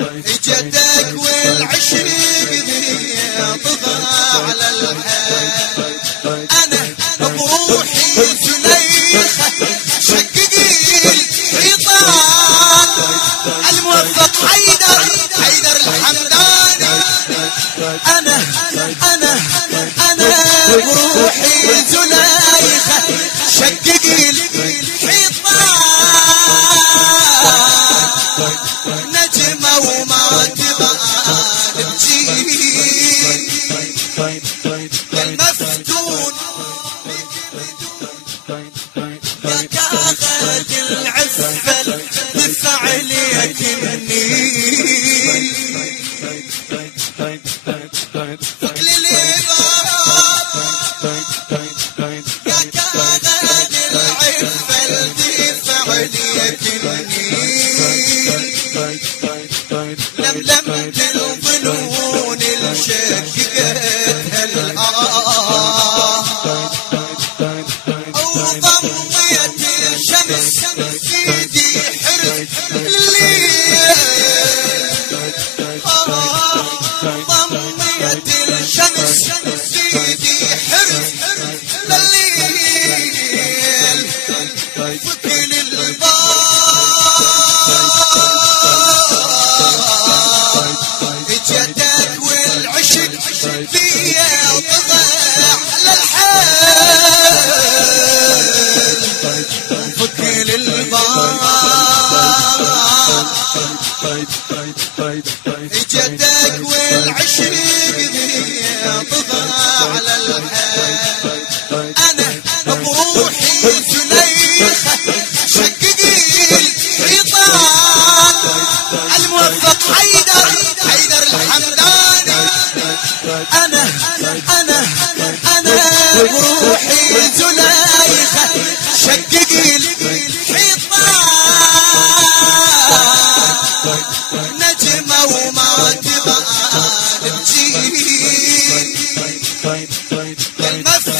جدك والعشق طغى على الحال. انا بروحي زليخة شققي الحيطان. الموفق حيدر الحمداني. انا بروحي زليخة شققي الحيطان. نجمة وما تبان بجيل المفتون. يا كاخد العفل دفع ليك النيل. فك لي الباب يا كاخد العفل دفع ليك النيل. لملمت الظنون الشققتها وضميت الشمس سيدي حرس الليل. ضميت الشمس سيدي حرس الليل. فكل الباب جدك والعشق فيا طغى على الحال. فكل الباب جدك والعشق فيا طغى على الحال. انا بروحي زليخة شققي الحيطان. الموفق حيدر الحمداني. انا بروحي زليخة شققي الحيطان. نجمة وما تبان بجيل المفتون.